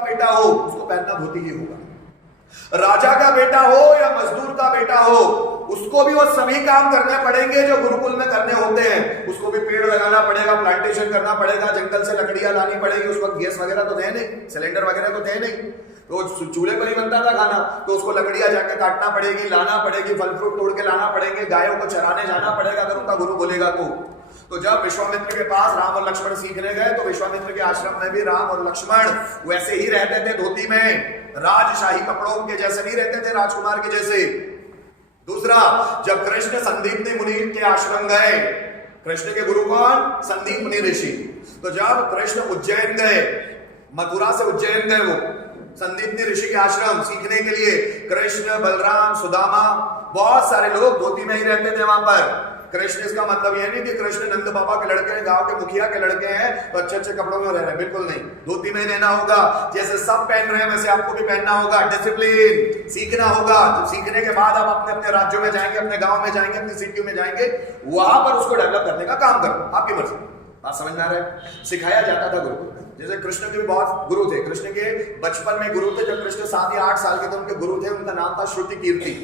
बेटा हो उसको पहनना धोती ही होगा, राजा का बेटा हो या मजदूर का बेटा हो उसको भी वो सभी काम करने पड़ेंगे जो गुरुकुल में करने होते हैं। उसको भी पेड़ लगाना पड़ेगा, प्लांटेशन करना पड़ेगा, जंगल से लकड़ियां लानी पड़ेगी। उस वक्त गैस वगैरह तो थे नहीं, सिलेंडर वगैरह तो थे नहीं, तो चूल्हे पर ही बनता था खाना। तो उसको लकड़ियां जाके काटना पड़ेगी, लाना पड़ेगी, फल फ्रूट तोड़ के लाना पड़ेंगे, गायों को चराने जाना पड़ेगा अगर उनका गुरु बोलेगा तो जब विश्वामित्र के पास राम और लक्ष्मण सीखने गए तो विश्वामित्र के आश्रम में भी राम और लक्ष्मण वैसे ही रहते थे, धोती में, राजशाही कपड़ों के जैसे नहीं रहते थे, राजकुमार के जैसे। दूसरा, जब कृष्ण संदीपनी मुनि के आश्रम गए, कृष्ण के गुरु कौन? संदीप मुनि ऋषि। तो जब कृष्ण उज्जैन गए, मथुरा से उज्जैन गए, वो संदीपनी ऋषि के आश्रम सीखने के लिए, कृष्ण, बलराम, सुदामा, बहुत सारे लोग धोती में ही रहते थे वहां पर। कृष्ण, इसका मतलब यह नहीं कि कृष्ण नंद बाबा के लड़के हैं, गांव के मुखिया के लड़के हैं तो अच्छे अच्छे कपड़ों में रह रहे हैं, बिल्कुल नहीं। धोती में ही रहना होगा, जैसे सब पहन रहे हैं वैसे आपको भी पहनना होगा। डिसिप्लिन सीखना होगा। सीखने के बाद आप अपने अपने राज्यों में जाएंगे, अपने गांव में जाएंगे, अपनी सिटियों में जाएंगे, वहां पर उसको डेवलप करने का काम करो, आपकी मर्जी। बात समझ में आ रहा है? सिखाया जाता था गुरु। जैसे कृष्ण के भी बहुत गुरु थे। कृष्ण के बचपन में गुरु थे, जब कृष्ण 7 या 8 साल के थे उनके गुरु थे, उनका नाम था श्रुति कीर्ति।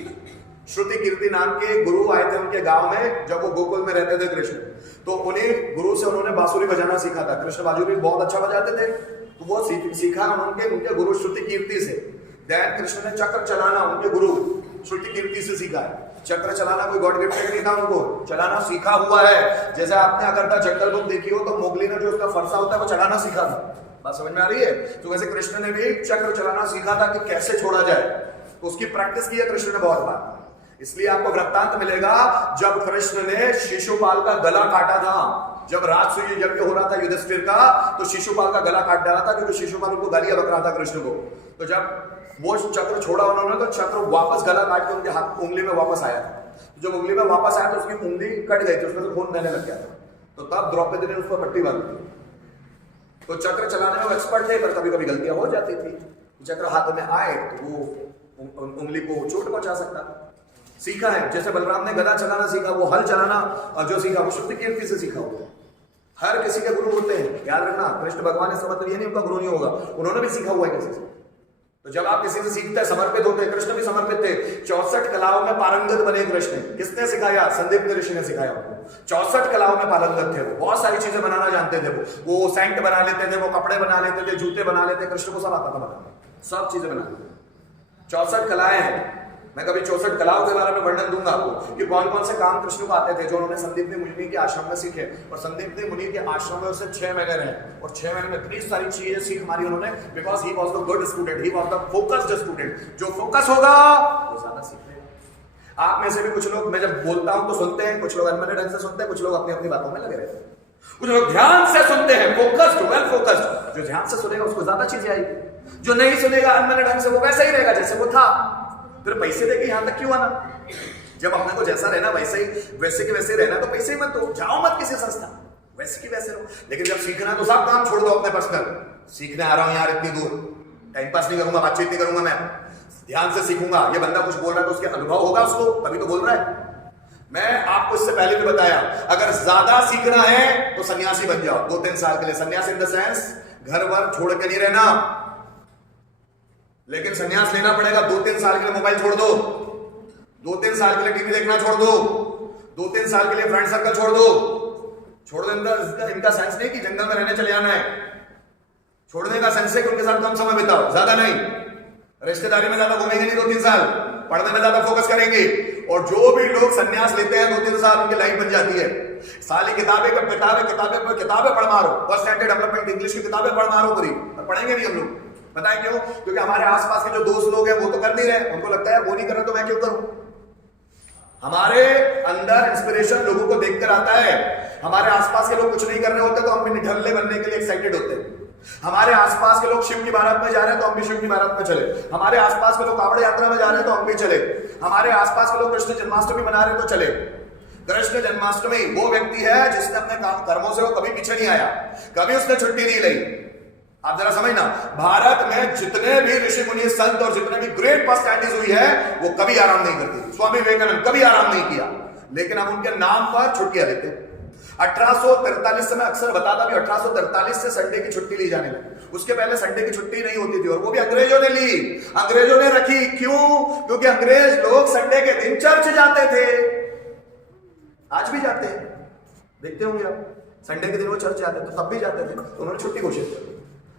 श्रुति कीर्ति नाम के गुरु आए थे उनके गांव में, जब वो गोकुल में रहते थे कृष्ण। तो उन्हें गुरु से उन्होंने बांसुरी बजाना सीखा था। कृष्ण बांसुरी बहुत अच्छा बजाते थे, तो वो सीखा उनके गुरु श्रुति कीर्ति से। दैन कृष्ण ने चक्र चलाना उनके गुरु श्रुति कीर्ति से सीखा है। चक्र चलाना कोई गॉड गिफ्टेड नहीं था, उनको चलाना सीखा हुआ है। जैसे आपने अगर था जंगल बुक देखी हो तो मोगली ने जो उसका फरसा होता है वो चलाना सीखा था। बात समझ में आ रही है? तो वैसे कृष्ण ने भी चक्र चलाना सीखा था कि कैसे छोड़ा जाए, तो उसकी प्रैक्टिस की है कृष्ण ने बहुत बार। इसलिए आपको वृत्तांत मिलेगा जब कृष्ण ने शिशुपाल का गला काटा था, जब राजसूय यज्ञ हो रहा था युधिष्ठिर का, तो शिशुपाल का गला काट डाला था क्योंकि शिशुपाल उनको गालियां बक रहा था कृष्ण को। तो जब वो चक्र छोड़ा उन्होंने तो चक्र वापस गला काट के उनके हाथ उंगली में वापस आया था। जब उंगली में वापस आया तो उसकी उंगली कट गई थी, उसमें से खून बहने लग गया था। तो तब द्रौपदी ने उसको पट्टी बांधी थी। तो चक्र चलाने में वो एक्सपर्ट थे, पर कभी कभी गलतियां हो जाती थी। चक्र हाथ में आए तो वो उंगली को चोट पहुंचा सकता था। सीखा है। जैसे बलराम ने गदा चलाना सीखा, वो हल चलाना और जो सीखा वो श्रुति कीर्ति से सीखा हुआ। हर किसी के गुरु होते हैं, याद रखना। कृष्ण भगवान इसका मतलब ये नहीं उनका गुरु नहीं होगा, उन्होंने भी सीखा हुआ है किसी से। तो जब आप किसी से सीखते हैं, समर्पित होते हैं। कृष्ण भी समर्पित थे। 64 कलाओं में पारंगत बने कृष्ण। किसने सिखाया? संदीप ऋषि ने सिखाया उनको। 64 कलाओं में पारंगत थे वो, बहुत सारी चीजें बनाना जानते थे वो सेंट बना लेते थे, वो कपड़े बना लेते थे, जूते बना लेते। कृष्ण को सब आता था बनाना, सब चीजें बना लेते। 64 कलाएं हैं। मैं कभी 64 कलाओं के बारे में वर्णन दूंगा आपको कि कौन कौन से काम कृष्ण को आते थे जो उन्होंने संदीपनी मुनि के आश्रम में सीखे। और संदीपनी मुनि के आश्रम में उससे 6 महीने रहे और 6 महीने में इतनी सारी चीजें सीख मारी उन्होंने, because he was the good student, he was the focused student. जो फोकस होगा वो ज्यादा सीख लेगा। आप में से भी कुछ लोग, मैं जब बोलता हूं तो सुनते हैं, कुछ लोग अनमने ढंग से सुनते हैं, कुछ लोग अपनी अपनी बातों में लगे रहते हैं, कुछ लोग ध्यान से सुनते हैं, फोकस्ड, वेल फोकस्ड। जो ध्यान से सुनेगा उसको ज्यादा चीजें आएगी, जो नहीं सुनेगा अनमने ढंग से वो वैसे ही रहेगा जैसे वो था। फिर पैसे देके यहां तक क्यों आना? जब अपने को जैसा रहना वैसे ही, वैसे के वैसे रहना, तो पैसे ही मत दो, जाओ मत किसी संस्था, वैसे की वैसे रहो। लेकिन जब सीखना है तो सब काम छोड़ दो अपने पर्सनल। सीखने आ रहा हूं यार इतनी दूर, टाइम पास नहीं करूंगा, बातचीत नहीं करूंगा, मैं ध्यान से सीखूंगा। ये बंदा कुछ बोल रहा है तो उसके अनुभव होगा उसको, तभी तो बोल रहा है। मैं आपको इससे पहले भी बताया, अगर ज्यादा सीखना है तो सन्यासी बन जाओ 2-3 साल के लिए। सन्यासी इन द सेंस घर वर छोड़ के नहीं रहना, लेकिन संन्यास लेना पड़ेगा। 2-3 साल के लिए मोबाइल छोड़ दो, 2-3 साल के लिए टीवी देखना छोड़ दो, 2-3 साल के लिए फ्रेंड सर्कल छोड़ दो। छोड़ दो इनका सेंस नहीं कि जंगल में रहने चले जाना है। छोड़ने का सेंस है कि उनके साथ कम समय बिताओ, ज्यादा नहीं। रिश्तेदारी में ज्यादा घूमेंगे नहीं 2-3 साल, पढ़ने में ज्यादा फोकस करेंगे। और जो भी लोग संन्यास लेते हैं 2-3 साल, उनकी लाइफ बन जाती है। सारी किताबें पढ़ मारो, पर्सनैलिटी डेवलपमेंट इंग्लिश की किताबें पढ़ मारो पूरी, पर पढ़ेंगे नहीं हम लोग। बताएं क्यों? क्योंकि हमारे आसपास के जो दोस्त लोग हैं वो तो कर नहीं रहे, उनको लगता है वो नहीं कर रहे तो मैं क्यों करूं। हमारे अंदर इंस्पिरेशन लोगों को देखकर आता है। हमारे आसपास के लोग कुछ नहीं कर रहे होते तो हम भी निठल्ले बनने के लिए एक्साइटेड होते हैं। हमारे आसपास के लोग शिव की बारात में जा रहे हैं तो हम भी शिव की बारात में चले। हमारे आसपास के लोग कावड़ यात्रा में जा रहे हैं तो हम भी चले। हमारे आसपास के लोग कृष्ण जन्माष्टमी मना रहे हैं तो चले। कृष्ण जन्माष्टमी वो व्यक्ति है जिसने अपने कर्मों से वो कभी पीछे नहीं आया, कभी उसने छुट्टी नहीं ली। आप जरा समझना, भारत में जितने भी ऋषि मुनि संत और जितने भी ग्रेट पर्सनैलिटीज हुई है वो कभी आराम नहीं करती। स्वामी विवेकानंद कभी आराम नहीं किया, लेकिन हम उनके नाम पर छुट्टियां देते हैं। 1843 से मैं अक्सर बताता भी, 1843 से संडे की छुट्टी ली जाने लगी। उसके पहले संडे की छुट्टी नहीं होती थी, और वो भी अंग्रेजों ने ली, अंग्रेजों ने रखी। क्यों? क्योंकि अंग्रेज लोग संडे के दिन चर्च जाते थे, आज भी जाते हैं, देखते होंगे आप, संडे के दिन वो चर्च जाते थे, तो तब भी जाते थे, तो उन्होंने छुट्टी घोषित कर दी।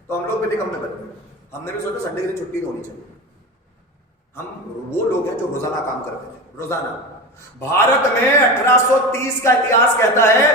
तो हम लोग भी निकम्मे बन गए, हमने भी सोचा संडे के दिन छुट्टी नहीं होनी चाहिए। हम वो लोग हैं जो रोजाना काम करते थे, रोजाना। भारत में 1830 का इतिहास कहता है